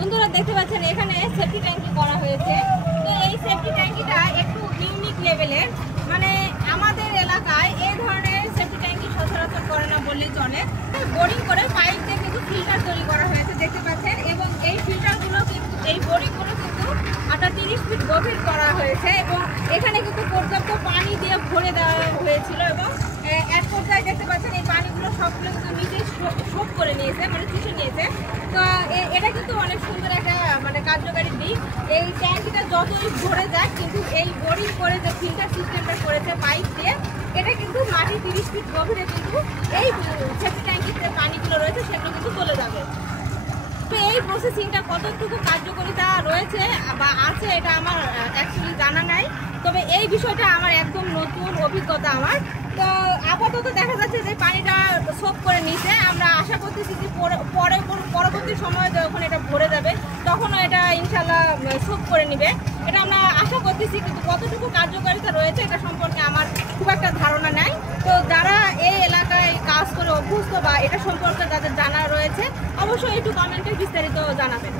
বন্ধুরা দেখতে পাচ্ছেন এখানে সেফটি ট্যাঙ্কি করা হয়েছে। তো এই সেফটি ট্যাঙ্কিটা একটু ইউনিক লেভেলের, মানে আমাদের এলাকায় এই ধরনের সেফটি ট্যাঙ্কি সচরাচর করে না বললেই চলে। বোরিং করে পাইপ দিয়ে কিন্তু ফিল্টার তৈরি করা হয়েছে দেখতে পাচ্ছেন, এবং এই ফিল্টারগুলো কিন্তু এই বোরিংগুলো কিন্তু 30 ফিট গভীর করা হয়েছে, এবং এখানে কিন্তু পর্যাপ্ত পানি দিয়ে ভরে দেওয়া হয়েছিল, এবং এক পর্যায়ে দেখতে পাচ্ছেন এই পানিগুলো সবগুলো কিন্তু নিজেই শোধ করে নিয়েছে, মানে চুষে নিয়েছে। তো এটা কিন্তু অনেক সুন্দর একটা মানে কার্যকারী দিক। এই ট্যাঙ্কিটা যতই ভরে যায় কিন্তু এই বোরিং করে যে ফিল্টার সিস্টেমটা করেছে পাইপ দিয়ে, এটা কিন্তু মাটি 30 ফিট গভীরে কিন্তু এই সেফটি ট্যাঙ্কিতে পানিগুলো রয়েছে সেগুলো কিন্তু চলে যাবে। তো এই প্রসেসিংটা কতটুকু কার্যকারিতা রয়েছে বা আছে এটা আমার অ্যাকচুয়ালি জানা নাই, তবে এই বিষয়টা আমার একদম নতুন অভিজ্ঞতা আমার। তো আপাতত দেখা যাচ্ছে যে পানিটা সোক করে নিচ্ছে, আমরা আশা করতেছি যে পরবর্তী সময়ে যখন এটা ভরে যাবে তখনও এটা ইনশাল্লাহ সোক করে নিবে, এটা আমরা আশা করতেছি। কিন্তু কতটুকু কার্যকারিতা রয়েছে এটা সম্পর্কে আমার খুব একটা ধারণা নাই। তো যারা এই এলাকায় কাজ করে অভ্যস্ত বা এটা সম্পর্কে যাদের জানা রয়েছে অবশ্যই একটু কমেন্টে বিস্তারিত জানাবেন।